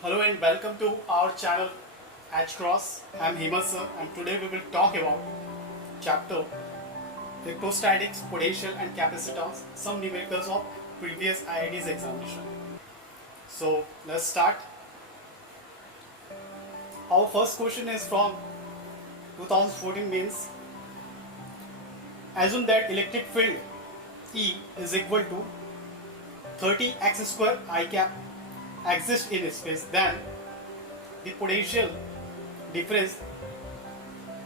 Hello and welcome to our channel H Cross. I am Hemant sir and today we will talk about chapter electrostatics, potential and capacitance, some numericals of previous IIT's examination. So let's start. Our first question is from 2014 means assume that electric field E is equal to 30 x square I cap exists in space, then the potential difference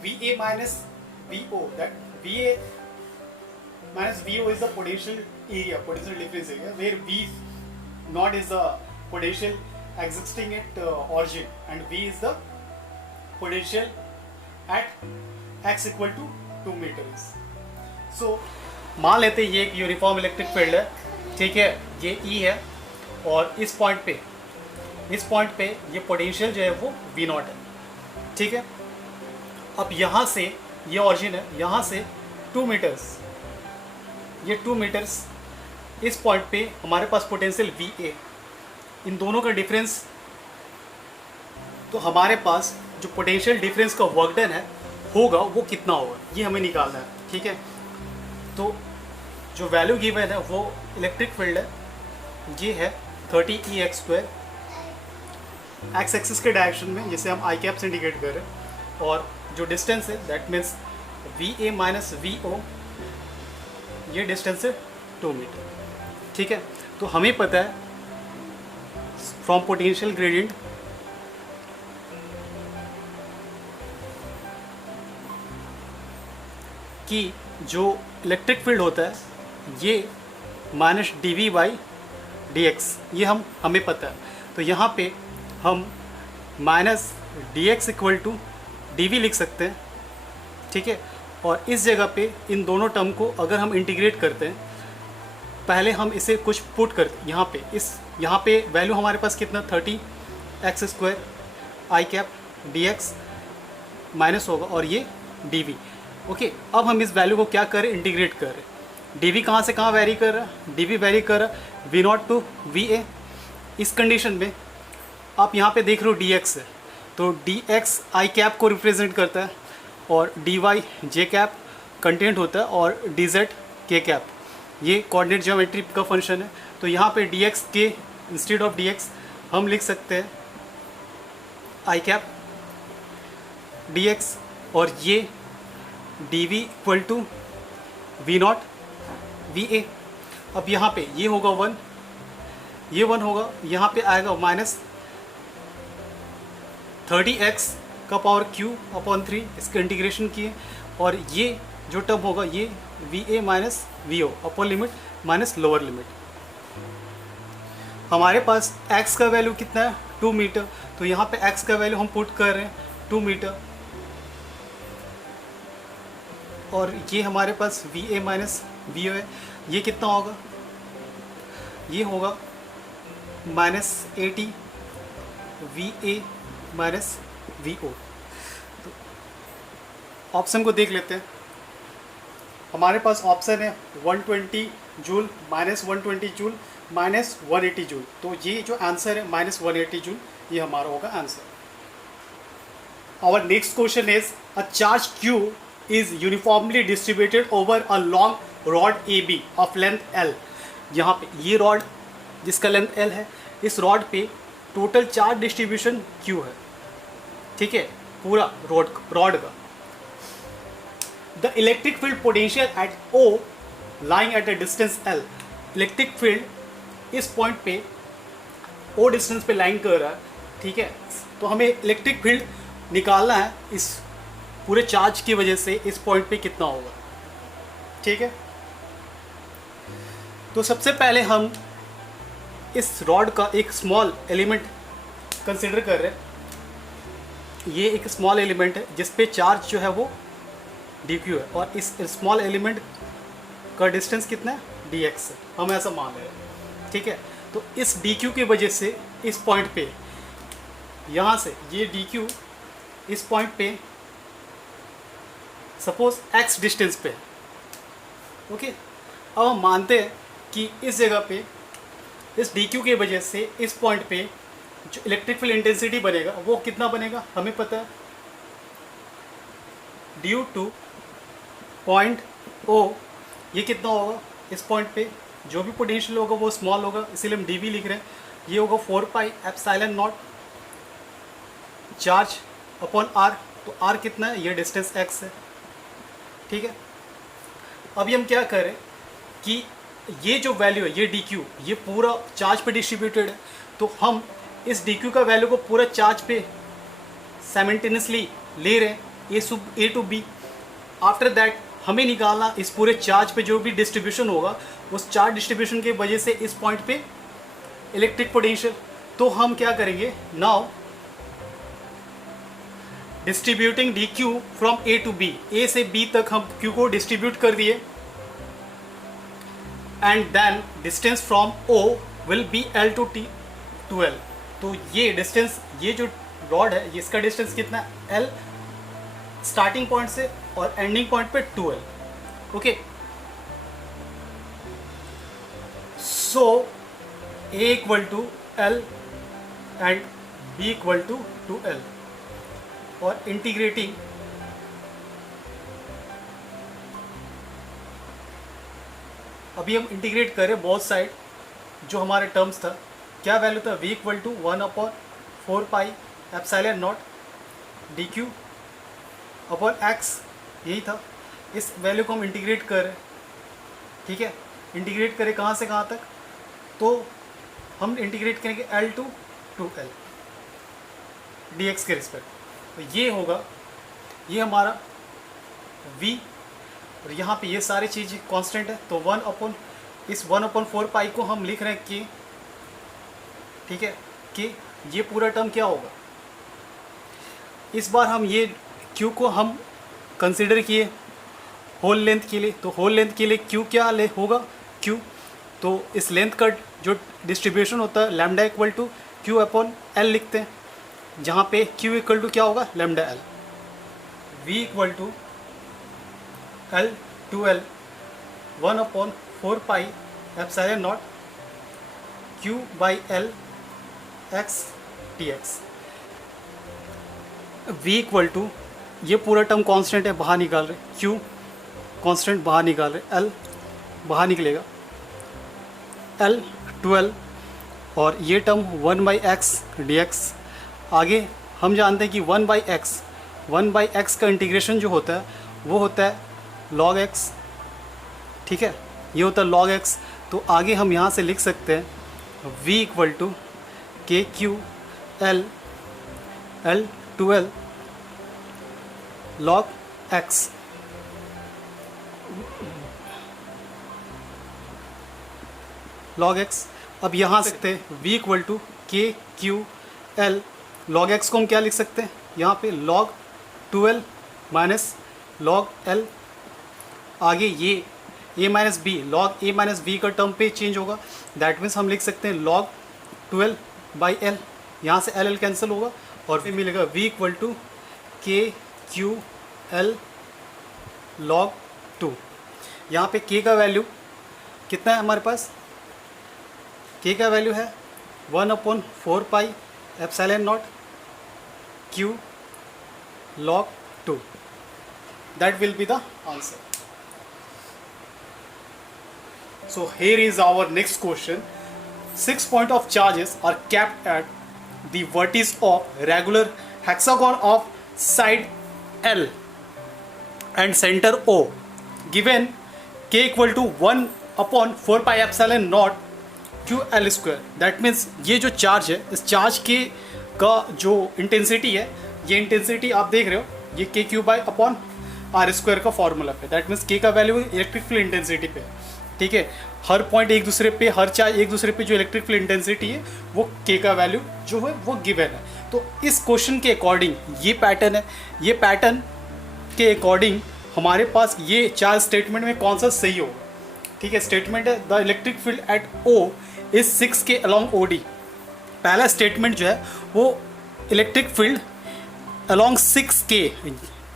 VA minus VO, that VA minus VO is the potential area, potential difference area, where V naught is the potential existing at origin and V is the potential at x equal to 2 meters. So मान लेते हैं ये एक uniform electric field है, ठीक है, ये E है और इस पॉइंट पे ये पोटेंशियल जो है वो V नॉट है, ठीक है। अब यहाँ से ये ऑरिजिन है, यहाँ से 2 मीटर्स, ये 2 मीटर्स इस पॉइंट पे हमारे पास पोटेंशियल VA, इन दोनों का डिफरेंस, तो हमारे पास जो पोटेंशियल डिफरेंस का वर्क डन है होगा वो कितना होगा ये हमें निकालना है, ठीक है। तो जो वैल्यू गिवन है वो इलेक्ट्रिक फील्ड है, ये है 30 EX स्क्वायर, एक्स एक्सिस के डायरेक्शन में जिसे हम आई कैप से इंडिकेट कर रहे हैं, और जो डिस्टेंस है that means VA minus VO, ये डिस्टेंस है 2 मीटर, ठीक है। तो हमें पता है फ्रॉम पोटेंशियल ग्रेडियंट कि जो इलेक्ट्रिक फील्ड होता है ये माइनस dV बाई dx, ये हमें पता है। तो यहाँ पे हम minus dx equal to dV लिख सकते हैं, ठीक है। और इस जगह पे इन दोनों टर्म को अगर हम इंटीग्रेट करते हैं, पहले हम इसे कुछ पुट करते हैं यहाँ पे वैल्यू हमारे पास कितना 30 x स्क्वायर आई कैप dx माइनस होगा और ये dV, ओके। अब हम इस वैल्यू को क्या करें, इंटीग्रेट करें। dV कहाँ से कहाँ वेरी कर रहा है, dV वेरी कर रहा है V नॉट टू VA। इस कंडीशन में आप यहाँ पे देख रहे हो dx है, तो dx आई कैप को रिप्रेजेंट करता है और dy j कैप कंटेंट होता है और dz k कैप ये कोऑर्डिनेट ज्योमेट्री का फंक्शन है। तो यहाँ पे dx k instead of dx हम लिख सकते हैं आई कैप dx और ये dv equal to V naught VA। अब यहाँ पे ये होगा 1, ये 1 होगा, यहाँ पे आएगा माइनस 30x का पावर q अपॉन 3, इसका इंटीग्रेशन किए, और ये जो टर्म होगा ये VA minus VO upon limit minus lower limit. हमारे पास x का वैल्यू कितना है 2 मीटर, तो यहाँ पे x का वैल्यू हम पुट कर रहे हैं 2 मीटर, और ये हमारे पास VA माइनस VO है, ये कितना होगा, ये होगा माइनस 80 VA माइनस VO। तो ऑप्शन को देख लेते हैं। हमारे पास ऑप्शन है 120 joule minus 120 joule minus 180 joule, तो ये जो आंसर है माइनस 180 जूल, ये हमारा होगा answer. Our next question is a charge Q is uniformly distributed over a long rod AB of length L। यहाँ पे ये रॉड जिसका लेंथ L है, इस रॉड पे टोटल चार्ज डिस्ट्रीब्यूशन Q है, ठीक है, पूरा रॉड का। The electric field potential at O lying at a distance L, electric field इस पॉइंट पे O डिस्टेंस पे लाइन कर रहा है, ठीक है। तो हमें इलेक्ट्रिक फील्ड निकालना है इस पूरे चार्ज की वजह से इस पॉइंट पे कितना होगा, ठीक है। तो सबसे पहले हम इस रॉड का एक स्मॉल एलिमेंट कंसिडर कर रहे हैं। ये एक स्मॉल एलिमेंट है जिस पे चार्ज जो है वो dq है, और इस स्मॉल एलिमेंट का डिस्टेंस कितना है dx है, हम ऐसा मान रहे हैं, ठीक है। तो इस dq की वजह से इस पॉइंट पे, यहाँ से ये dq इस पॉइंट पे सपोज x डिस्टेंस पे, ओके। अब हम मानते हैं कि इस जगह पे इस डी क्यू की वजह से इस पॉइंट पे जो इलेक्ट्रिक फील्ड इंटेंसिटी बनेगा वो कितना बनेगा हमें पता है, ड्यू टू पॉइंट ओ, ये कितना होगा इस पॉइंट पे जो भी पोटेंशियल होगा वो स्मॉल होगा, इसीलिए हम dv लिख रहे हैं। ये होगा 4 पाई epsilon not charge upon r, तो r कितना है, ये डिस्टेंस x है, ठीक है। अभी हम क्या करें कि ये जो वैल्यू है ये dq, ये पूरा चार्ज पे डिस्ट्रीब्यूटेड है, तो हम इस dq का वैल्यू को पूरा चार्ज पे साइमल्टेनियसली ले रहे हैं a to b। After that हमें निकालना इस पूरे चार्ज पे जो भी डिस्ट्रीब्यूशन होगा उस चार्ज डिस्ट्रीब्यूशन की वजह से इस पॉइंट पे इलेक्ट्रिक पोटेंशियल। तो हम क्या करेंगे, now distributing dq from a to b, a से b तक हम q को डिस्ट्रीब्यूट कर दिए, and then distance from o will be l to t to l। तो ये डिस्टेंस, ये जो रॉड है इसका डिस्टेंस कितना है, l स्टार्टिंग पॉइंट से और एंडिंग पॉइंट पे 2l, okay. So a equal to l and b equal to 2l, और इंटीग्रेटिंग अभी हम इंटीग्रेट करें बोथ साइड, जो हमारे टर्म्स था क्या वैल्यू था, v equal to 1/4 pi epsilon naught dq upon x, यही था। इस वैल्यू को हम इंटीग्रेट करें, ठीक है। इंटीग्रेट करें कहाँ से कहाँ तक, तो हम इंटीग्रेट करेंगे l टू 2l dx के रिस्पेक्ट, तो ये होगा, ये हमारा v, और यहाँ पे ये सारी चीज़ कांस्टेंट है, तो 1/4 पाई को हम लिख रहे हैं कि, ठीक है, कि ये पूरा टर्म क्या होगा। इस बार हम ये q को हम कंसिडर किए होल लेंथ के लिए, तो होल लेंथ के लिए q क्या होगा, q, तो इस लेंथ का जो डिस्ट्रीब्यूशन होता है lambda equal to q upon l लिखते हैं, जहाँ पे q इक्वल टू क्या होगा, lambda l, v equal to l to l 1/4 pi epsilon naught q by l x dx। v equal to, ये पूरा टर्म कांस्टेंट है, बाहर निकाल रहे, q कांस्टेंट बाहर निकाल रहे, l बाहर निकलेगा, l 2l, और ये टर्म 1/x dx। आगे हम जानते हैं कि 1/x का इंटीग्रेशन जो होता है वो होता है log x, ठीक है, ये होता है log x। तो आगे हम यहाँ से लिख सकते हैं v इक्वल टू के Q l 2l log x, log x। अब यहाँ सकते हैं v इक्वल टू के क्यू l log x को हम क्या लिख सकते हैं, यहाँ पे log 2l minus log l, आगे ये a minus B, log a minus B का टर्म पे चेंज होगा, दैट मीन्स हम लिख सकते हैं log 2l बाई l, यहाँ से l कैंसिल होगा, और फिर मिलेगा v इक्वल टू के क्यू l log 2। यहाँ पे k का वैल्यू कितना है हमारे पास, k का वैल्यू है 1/4 pi epsilon naught q log 2, that will be the answer. So here is our next question. 6 points of charges are kept at the vertex of regular hexagon of side L and center O. Given k equal to 1/4 pi epsilon naught q l square. That means ये जो charge है, इस charge के का जो intensity है, ये intensity आप देख रहे हो, ये K Q by upon R square का फॉर्मूला पे। दैट मीन्स के का वैल्यू इलेक्ट्रिक फील्ड इंटेंसिटी पे, ठीक है। हर पॉइंट एक दूसरे पे, हर चार्ज एक दूसरे पे जो इलेक्ट्रिक फील्ड इंटेंसिटी है वो के का वैल्यू जो है वो गिवन है। तो इस क्वेश्चन के अकॉर्डिंग ये पैटर्न है, ये पैटर्न के अकॉर्डिंग हमारे पास ये चार स्टेटमेंट में कौन सा सही होगा, ठीक है। स्टेटमेंट है the electric field at O is 6 K along O D. पहला स्टेटमेंट जो है वो इलेक्ट्रिक फील्ड अलॉन्ग 6 के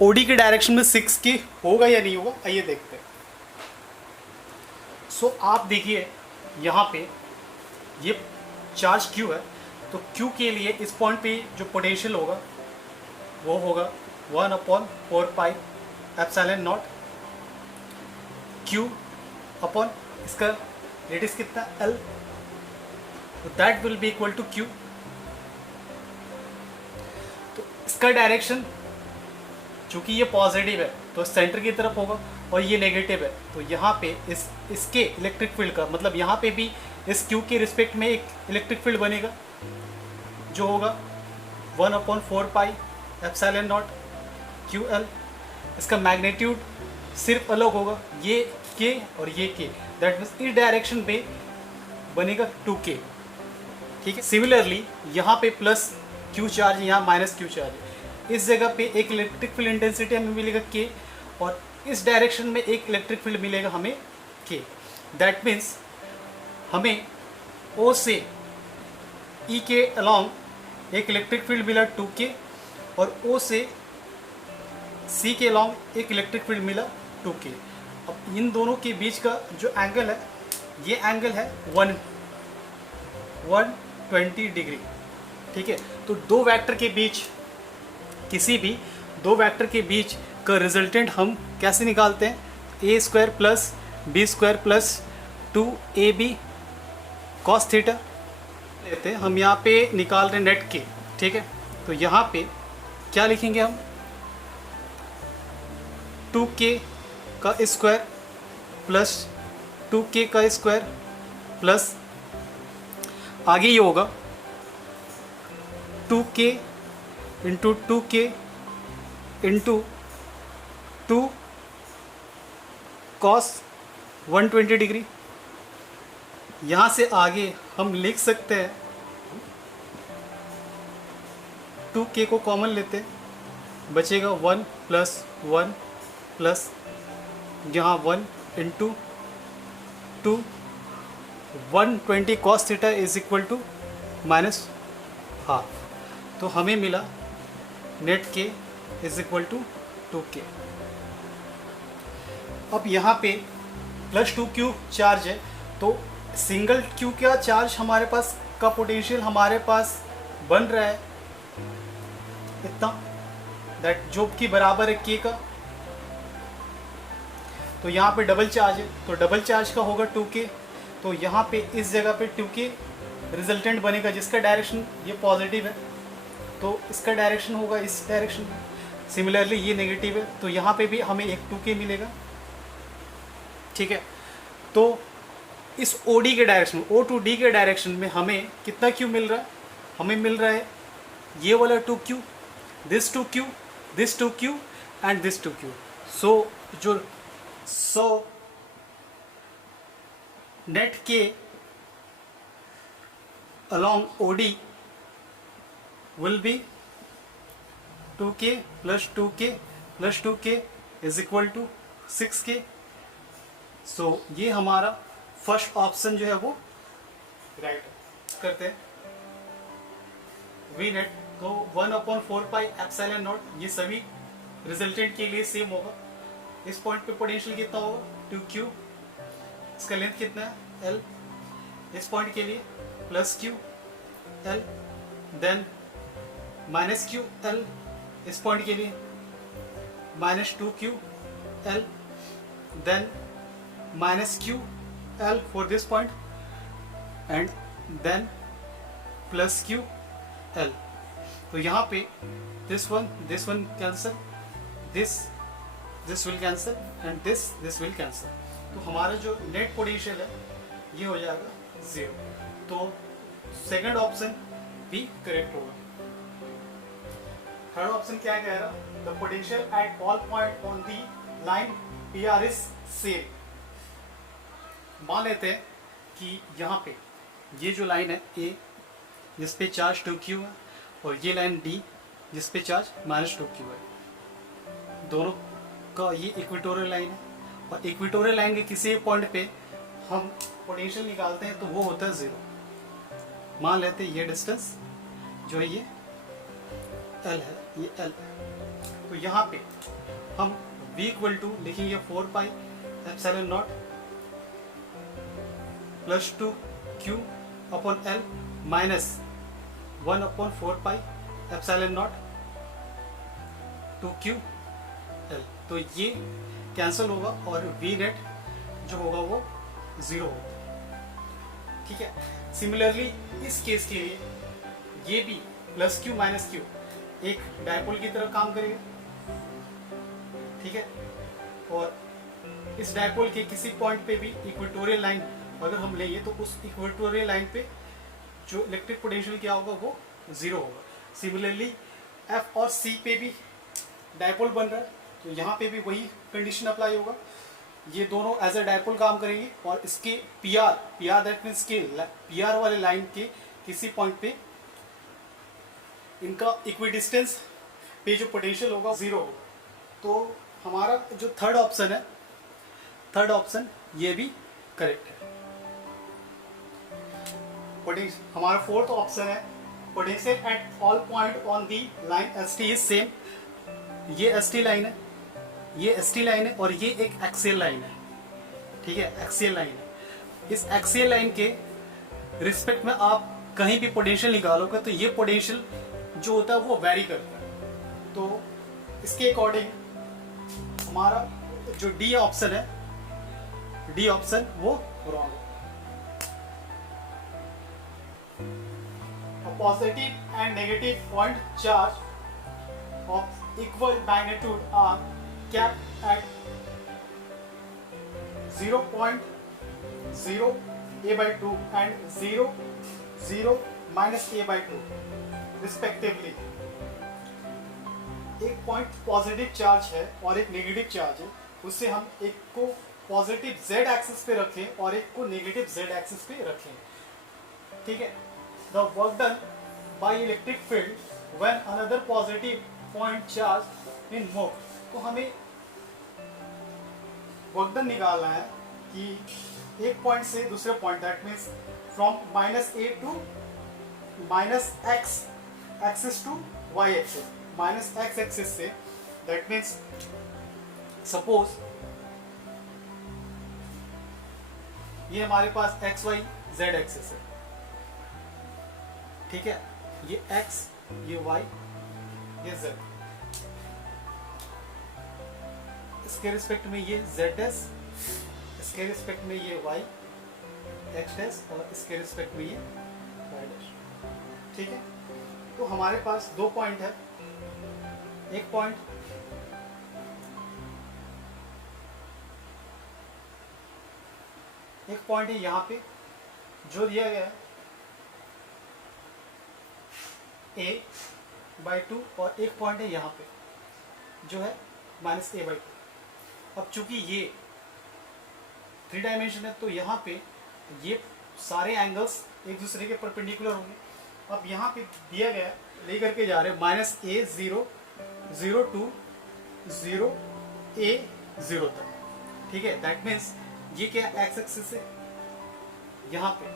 ओ डी के डायरेक्शन में 6 के होगा या नहीं होगा, आइए देखते हैं। सो आप देखिए यहाँ पे ये चार्ज क्यू है, तो Q के लिए इस पॉइंट पे जो पोटेंशियल होगा वो होगा 1/4πε0 Q अपॉन इसका रेडियस कितना L, तो that will be equal to Q। तो इसका डायरेक्शन चूंकि ये पॉजिटिव है तो सेंटर की तरफ होगा और ये नेगेटिव है, तो यहाँ पे इसके इलेक्ट्रिक फील्ड का मतलब यहाँ पे भी इस Q के रिस्पेक्ट में एक इलेक्ट्रिक फील्ड बनेगा जो होगा 1/4πε0 QL। इसका मैग्नीट्यूड सिर्फ अलग होगा, ये K और ये K, दैट मीन्स इस डायरेक्शन पे बनेगा 2K। ठीक है, सिमिलरली यहाँ पे प्लस Q चार्ज, यहाँ माइनस Q चार्ज, इस जगह पे एक इलेक्ट्रिक फील्ड इंटेंसिटी हमें मिलेगा K और इस डायरेक्शन में एक इलेक्ट्रिक फील्ड मिलेगा हमें K। दैट मीन्स हमें O से E के अलॉन्ग एक इलेक्ट्रिक फील्ड मिला 2K और O से C के अलॉन्ग एक इलेक्ट्रिक फील्ड मिला 2K। अब इन दोनों के बीच का जो एंगल है, ये एंगल है 120 डिग्री। ठीक है, तो दो वेक्टर के बीच, किसी भी दो वेक्टर के बीच का रिजल्टेंट हम कैसे निकालते हैं, a² plus b² plus 2ab cos theta लेते हैं। हम यहाँ पे निकाल रहे हैं नेट के। ठीक है, तो यहाँ पे क्या लिखेंगे हम, 2k का स्क्वायर प्लस 2k का स्क्वायर प्लस आगे ये होगा 2k into 2k into 2 cos 120 degree. यहाँ से आगे हम लिख सकते हैं 2k को कॉमन लेते हैं, बचेगा 1 प्लस 1 प्लस यहाँ 1 into 2 120 cos theta is equal to minus half. तो हमें मिला नेट के इज इक्वल टू 2k। अब यहाँ पे प्लस 2q चार्ज है, तो सिंगल q का चार्ज हमारे पास का पोटेंशियल हमारे पास बन रहा है इतना, दैट जो कि बराबर है k का। तो यहाँ पे डबल चार्ज है, तो डबल चार्ज का होगा 2k, तो यहाँ पे इस जगह पे 2k रिजल्टेंट बनेगा जिसका डायरेक्शन ये पॉजिटिव है, तो इसका डायरेक्शन होगा इस डायरेक्शन में। सिमिलरली ये नेगेटिव है, तो यहाँ पे भी हमें एक 2k मिलेगा। ठीक है, तो इस OD के डायरेक्शन में, O to D के डायरेक्शन में हमें कितना Q मिल रहा है, हमें मिल रहा है ये वाला 2Q, this 2Q, this 2Q and this 2Q। So net के along OD will be 2k plus 2k plus 2k is equal to 6k। सो ये हमारा फर्स्ट ऑप्शन जो है वो राइट करते हैं वी नेट। तो 1/4πε0 ये सभी रिजल्टेंट के लिए सेम होगा। इस पॉइंट पे पोटेंशियल कितना होगा 2q, इसका लेंथ कितना है l, इस पॉइंट के लिए plus q l, then minus q l, इस पॉइंट के लिए minus 2q l, then minus q l for this point and then plus q l। तो यहाँ पे this one cancel, this will cancel and this will cancel। तो हमारा जो net potential है ये हो जाएगा 0। तो सेकंड ऑप्शन भी करेक्ट होगा। थर्ड ऑप्शन क्या कह रहा, the potential at all point on the line PR is same. मान लेते हैं कि यहाँ पे ये जो लाइन है A जिस पे चार्ज 2q है और ये लाइन D जिस पे चार्ज -2q है, दोनों का ये इक्वेटोरियल लाइन है और इक्वेटोरियल लाइन के किसी एक पॉइंट पे हम पोटेंशियल निकालते हैं तो वो होता है 0। मान लेते हैं ये डिस्टेंस जो है ये L है, ये L। तो यहाँ पे हम V इक्वल टू लिखेंगे 4πε0 plus 2q upon l minus 1/4πε0 2QL। तो ये कैंसिल होगा और वी नेट जो होगा वो 0 होगा। ठीक है, सिमिलरली इस केस के लिए ये भी प्लस क्यू माइनस क्यू एक डायपोल की तरह काम करेगा। ठीक है, और इस डायपोल के किसी पॉइंट पे भी इक्वेटोरियल लाइन अगर हम लेंगे तो उस इक्वेटोरियल लाइन पे जो इलेक्ट्रिक पोटेंशियल क्या होगा वो 0 होगा। सिमिलरली एफ और सी पे भी डायपोल बन रहा है तो यहाँ पे भी वही कंडीशन अप्लाई होगा। ये दोनों एज अ डायपोल काम करेंगे और इसके पीआर दैट मीन्स के पीआर वाले लाइन के किसी पॉइंट पे इनका इक्विडिस्टेंस पे जो पोटेंशियल होगा 0 होगा। तो हमारा जो थर्ड ऑप्शन है, थर्ड ऑप्शन ये भी करेक्ट है। हमारा फोर्थ ऑप्शन है potential at all point on the line S T is same. ये एस टी लाइन है, ये एस टी लाइन है और ये एक एक्सियल लाइन है। ठीक है, एक्सियल लाइन है। इस एक्सियल लाइन के रिस्पेक्ट में आप कहीं भी पोटेंशियल निकालोगे तो ये पोटेंशियल जो होता है वो वैरी करता है। तो इसके अकॉर्डिंग हमारा जो डी ऑप्शन है, डी ऑप्शन वो रॉन्ग है। Positive and negative point charge of equal magnitude are kept at 0.0 a/2 and 0 minus a/2 respectively। एक पॉइंट पॉजिटिव चार्ज है और एक नेगेटिव चार्ज है, उससे हम एक को पॉजिटिव z एक्सिस पे रखें और एक को नेगेटिव z एक्सिस पे रखें। ठीक है, the work done by electric field when another positive point charge in moved। तो हमें वर्क डन निकालना है कि एक पॉइंट से दूसरे point, that means from -a to -x axis to y axis, -x axis से, दैट मीन्स सपोज ये हमारे पास x y z एक्सिस है। ठीक है, ये x, ये y, ये z, इसके रिस्पेक्ट में ये z डैश, इसके रिस्पेक्ट में ये y x डैश और इसके रिस्पेक्ट में ये y डैश। ठीक है, तो हमारे पास दो पॉइंट है। एक पॉइंट है यहाँ पे जो दिया गया है a/2 और एक पॉइंट है यहाँ पे जो है -a/2। अब चूंकि ये 3 डायमेंशन है तो यहाँ पे ये सारे एंगल्स एक दूसरे के परपेंडिकुलर होंगे। अब यहाँ पे दिया गया लेकर के जा रहे हैं -a0 0 to 0 a0 तक। ठीक है, दैट मीन्स ये क्या x एक्सिस है, यहाँ पे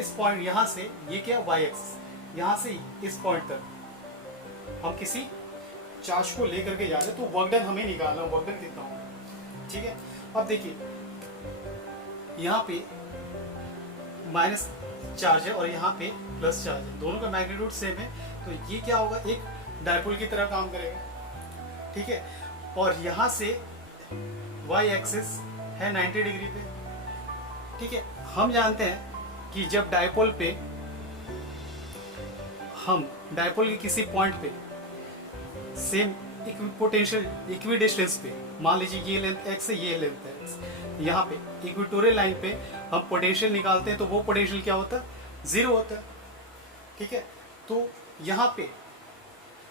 इस पॉइंट यहाँ से ये क्या y एक्सिस, यहाँ से इस पॉइंट तक हम किसी चार्ज को लेकर के जा रहे हैं। तो वर्क डन हमें निकालना, वर्क डन कितना होगा। ठीक है, अब देखिए यहाँ पे माइनस चार्ज है और यहाँ पे प्लस चार्ज है, दोनों का मैग्नीट्यूड सेम है। तो ये क्या होगा, एक डायपोल की तरह काम करेगा। ठीक है, और यहाँ से y एक्सिस है 90 डिग्री पे। ठीक है, हम जानते हैं कि जब डायपोल पे हम डायपोल के किसी पॉइंट पे सेम पोटेंशियल इक्विडिस्टेंस पे, मान लीजिए ये लेंथ x है, ये लेंथ है x, यहाँ पे इक्वेटोरियल लाइन पे हम पोटेंशियल निकालते हैं तो वो पोटेंशियल क्या होता है, 0 होता है। ठीक है, तो यहाँ पे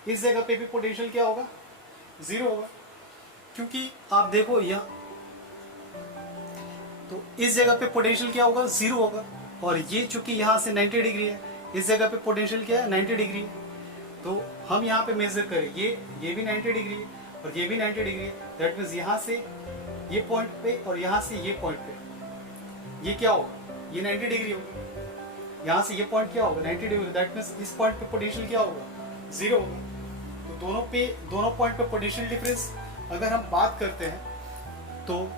इस जगह पे भी पोटेंशियल क्या होगा, 0 होगा, क्योंकि आप देखो यहाँ तो इस जगह पे पोटेंशियल क्या होगा, 0 होगा। और ये चूंकि यहाँ से 90 डिग्री है, इस जगह पे पोटेंशियल क्या है, 90 डिग्री है। तो हम यहाँ पे मेजर करें, ये भी 90 डिग्री है और ये भी 90 डिग्री है। दैट मीन्स यहाँ से ये पॉइंट पे और यहाँ से ये पॉइंट पे ये क्या होगा, ये 90 डिग्री होगा। यहाँ से ये पॉइंट क्या होगा, 90 डिग्री। दैट मीन्स इस पॉइंट पे पोटेंशियल क्या होगा, 0 होगा। तो दोनों पॉइंट पे पोटेंशियल डिफरेंस अगर हम बात करते हैं तो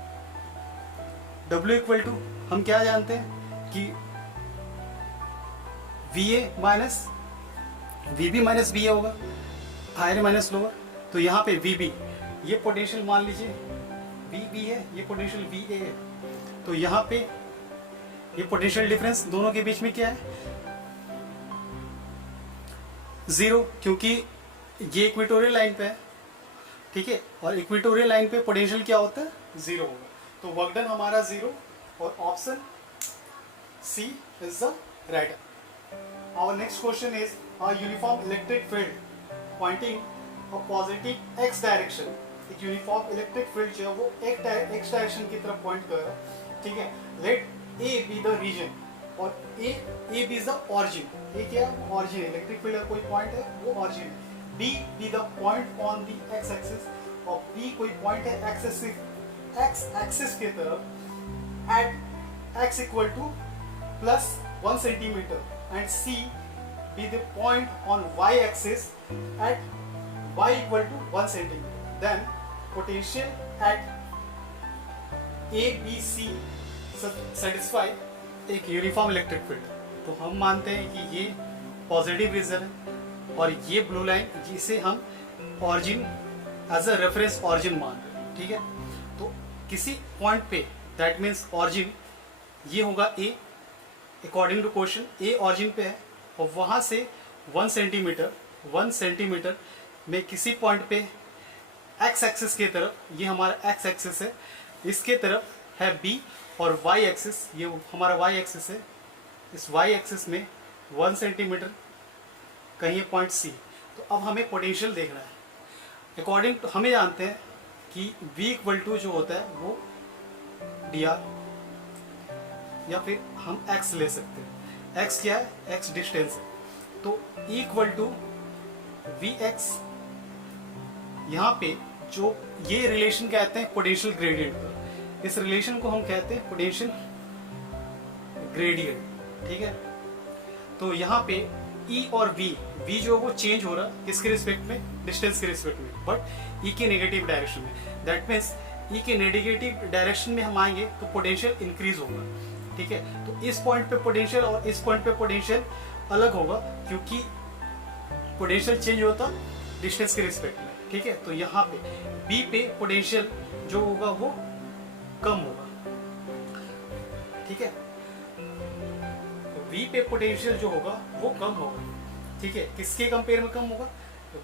W इक्वल टू हम क्या जानते हैं कि VA minus V B minus B A होगा, हायर माइनस लोअर। तो यहाँ पे वी बी, ये पोटेंशियल मान लीजिए वी बी है, ये पोटेंशियल वी ए है। तो यहाँ पे ये पोटेंशियल डिफरेंस दोनों के बीच में क्या है, जीरो, क्योंकि ये इक्वेटोरियल लाइन पे है, ठीक है, और इक्वेटोरियल लाइन पे पोटेंशियल क्या होता है, जीरो होगा। तो वर्क डन हमारा जीरो, और option C is the right. Our next question is a uniform electric field pointing a positive X direction. एक यूनिफॉर्म इलेक्ट्रिक फील्ड जो है वो एक्स डायरेक्शन की तरफ पॉइंट कर रहा है, ठीक है। Let A be the region, और A B is the origin. A क्या है, ऑरिजिन, इलेक्ट्रिक फील्ड का कोई पॉइंट है वो ऑरिजिन है। B be the point on the X axis, और बी कोई पॉइंट है एक्स एक्सिस के तरफ at X equal to plus 1 centimetre, and C be the point on Y axis at y equal to 1 centimeter. Then potential at A, B, C satisfy एक uniform electric field. तो हम मानते हैं कि ये positive reason है, और ये ब्लू लाइन जिसे हम origin as a reference origin मान रहे हैं, ठीक है। तो किसी पॉइंट पे दैट मीन्स ऑरिजिन ये होगा A, according to question A origin पे है, और वहां से 1 सेंटीमीटर में किसी पॉइंट पे एक्स एक्सिस की तरफ, ये हमारा एक्स एक्सिस है, इसके तरफ है बी, और वाई एक्सिस ये हमारा वाई एक्सिस है, इस वाई एक्सिस में 1 सेंटीमीटर कहीं पॉइंट सी। तो अब हमें पोटेंशियल देखना है। अकॉर्डिंग टू हमें जानते हैं कि V इक्वल टू जो होता है वो डी आर, या फिर हम x ले सकते हैं। x क्या है, x डिस्टेंस है। तो E equal to V X, यहाँ पे जो ये रिलेशन कहते हैं पोटेंशियल ग्रेडियंट का, इस रिलेशन को हम कहते हैं पोटेंशियल ग्रेडियंट, ठीक है। तो यहाँ पे E और V जो वो चेंज हो रहा है किसके रिस्पेक्ट में, डिस्टेंस के रिस्पेक्ट में, बट E के नेगेटिव डायरेक्शन में। दैट मीन्स E के नेगेटिव डायरेक्शन में हम आएंगे तो पोटेंशियल इंक्रीज होगा, ठीक है। तो इस पॉइंट पे पोटेंशियल और इस पॉइंट पे पोटेंशियल अलग होगा, क्योंकि पोटेंशियल चेंज होता डिस्टेंस के रिस्पेक्ट में, ठीक है। तो यहाँ पे B पे पोटेंशियल जो होगा वो कम होगा, ठीक है। तो V पे पोटेंशियल जो होगा वो कम होगा, ठीक है। किसके कंपेयर में कम होगा,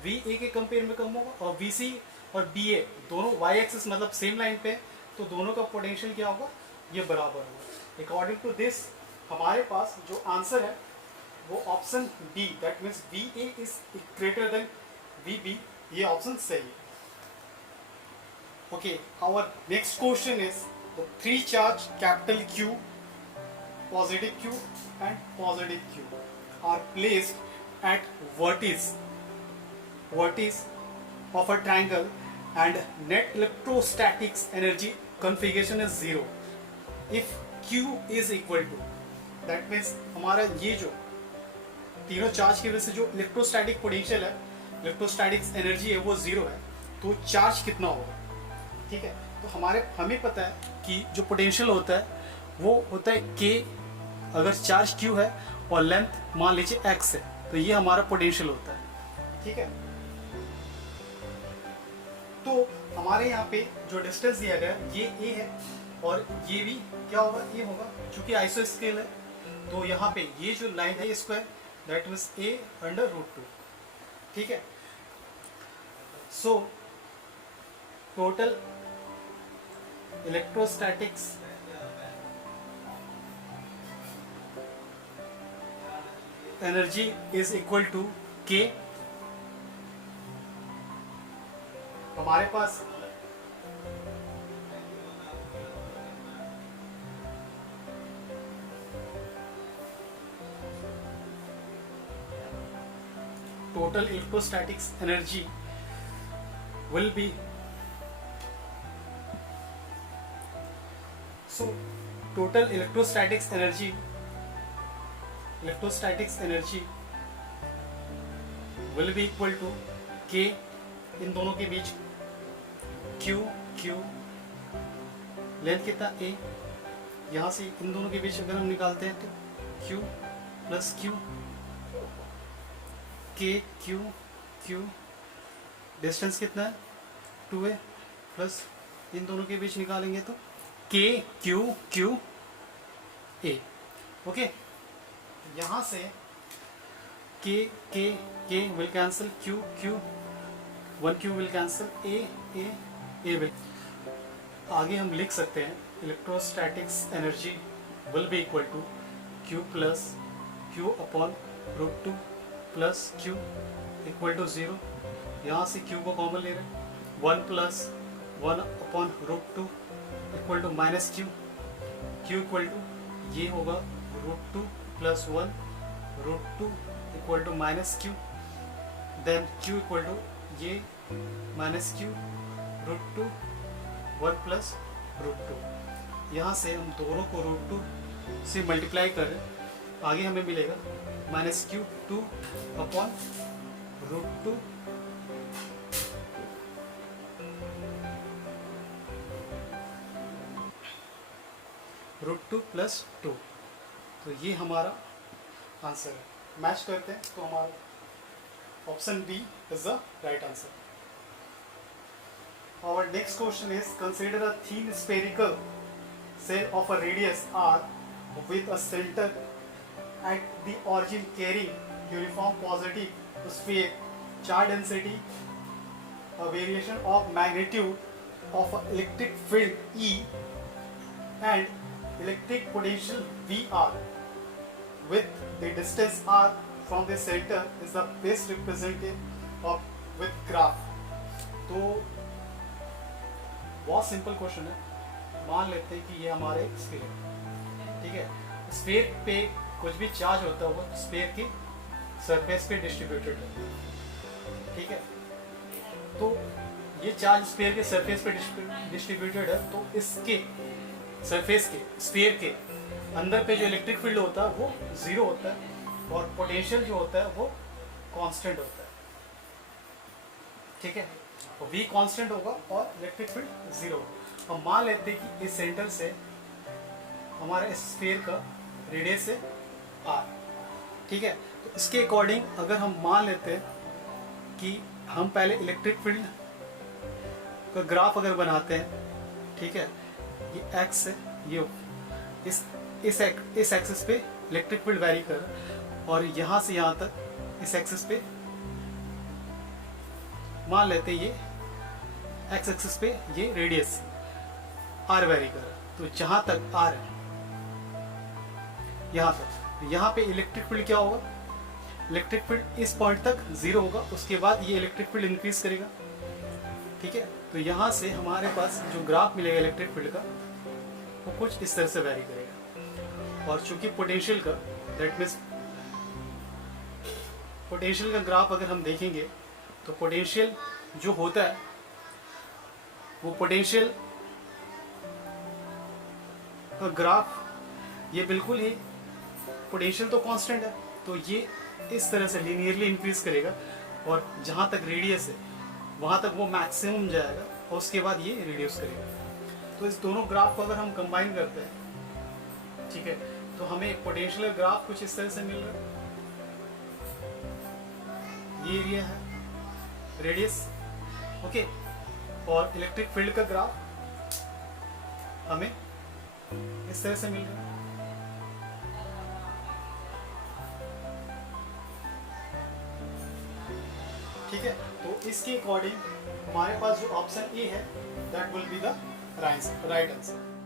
VA के कंपेयर में कम होगा, और VC और BA दोनों y एक्सिस मतलब सेम लाइन पे, तो दोनों का पोटेंशियल क्या होगा, ये बराबर होगा। अकॉर्डिंग टू दिस हमारे पास जो आंसर है वो option B, that means VA is greater than VB, ये ऑप्शन सही है। Okay, our next question is the 3 charge capital Q, positive Q and positive Q are placed at vertices of a triangle and net electrostatics energy configuration is 0 if Q is equal to, that means हमारा ये जो तीनों charge की वजह से जो electrostatic potential है, electrostatics energy है वो 0 है, तो चार्ज कितना होगा, ठीक है। तो हमें पता है कि जो पोटेंशियल होता है वो होता है K, अगर चार्ज Q है और लेंथ मान लीजिए x है, तो ये हमारा पोटेंशियल होता है, ठीक है। तो हमारे यहाँ पे जो डिस्टेंस दिया गया है ये A है, और ये भी क्या होगा, A होगा, चूंकि आइसो स्केल है। तो यहाँ पे ये जो लाइन है स्क्वायर, दैट मीन्स A/√2, ठीक है। So total electrostatics energy is equal to K। हमारे पास total electrostatics energy will be, so total electrostatics energy will be equal to K, इन दोनों के बीच Q लेंथ कितना A, यहाँ से इन दोनों के बीच अगर हम निकालते हैं तो Q प्लस Q, के क्यू क्यू, डिस्टेंस कितना है 2a, प्लस इन दोनों के बीच निकालेंगे तो के क्यू क्यू ए। ओके, यहाँ से K will cancel, Q Q 1 Q will cancel, A will. आगे हम लिख सकते हैं electrostatics energy will be equal to Q plus Q upon √2 plus Q equal to 0। यहाँ से क्यू को कॉमन ले रहे हैं, 1 plus 1 upon √2 equal to minus Q, Q equal to ये होगा √2 plus 1 √2 equal to minus Q, then Q equal to ये minus Q √2 1 plus √2। यहाँ से हम दोनों को √2 से मल्टीप्लाई कर रहे हैं, आगे हमें मिलेगा माइनस क्यू 2 अपॉन √2 √2 प्लस 2। तो ये हमारा आंसर है। मैच करते हैं तो हमारा option B is the right answer. Our next question is, consider a thin spherical cell of a radius r with a center at the origin carrying uniform positive sphere charge density, a variation of magnitude of an electric field E and electric potential VR with the distance r from the center is the best representative of with graph। तो बहुत simple question है। मान लेते हैं कि ये हमारे sphere है, ठीक है। स्फीयर पे कुछ भी चार्ज होता है वो स्फीयर के सरफेस पे डिस्ट्रीब्यूटेड है, ठीक है। तो ये चार्ज स्फीयर के सरफेस पे डिस्ट्रीब्यूटेड है, तो इसके सरफेस के स्फीयर के अंदर पे जो इलेक्ट्रिक फील्ड होता है वो 0 होता है और पोटेंशियल जो होता है वो कांस्टेंट होता है, ठीक है। तो V कांस्टेंट होगा और इलेक्ट्रिक फील्ड 0। हम मान लेते हैं कि इस सेंटर से हमारे स्फीयर का रेडियस है r, ठीक है। तो इसके अकॉर्डिंग अगर हम मान लेते हैं कि हम पहले इलेक्ट्रिक फील्ड का ग्राफ अगर बनाते हैं, ठीक है, ये x है, ये इस एक्सिस पे इलेक्ट्रिक फील्ड वेरी कर रहा है और यहाँ से यहाँ तक इस एक्सिस पे मान लेते हैं ये एक्स एक्सिस पे ये रेडियस r वेरी कर रहा है। तो जहाँ तक r है यहाँ तक, यहाँ पे इलेक्ट्रिक फील्ड क्या होगा, इलेक्ट्रिक फील्ड इस पॉइंट तक 0 होगा, उसके बाद ये इलेक्ट्रिक फील्ड इंक्रीज करेगा, ठीक है। तो यहाँ से हमारे पास जो ग्राफ मिलेगा इलेक्ट्रिक फील्ड का वो कुछ इस तरह से वेरी करेगा। और चूंकि पोटेंशियल का दैट मीन्स पोटेंशियल का ग्राफ अगर हम देखेंगे तो पोटेंशियल जो होता है वो पोटेंशियल का ग्राफ ये बिल्कुल ही पोटेंशियल तो कांस्टेंट है, तो ये इस तरह से लीनियरली इंक्रीज करेगा और जहाँ तक रेडियस है वहाँ तक वो मैक्सिमम जाएगा और उसके बाद ये रिड्यूस करेगा। तो इस दोनों ग्राफ को अगर हम कंबाइन करते हैं, ठीक है, तो हमें पोटेंशियल ग्राफ कुछ इस तरह से मिल रहा है। ये एरिया है रेडियस, ओके, और इलेक्ट्रिक फील्ड का ग्राफ हमें इस तरह से मिल रहा है। ठीक है, तो इसके अकॉर्डिंग हमारे पास जो ऑप्शन ए है that will be the right answer.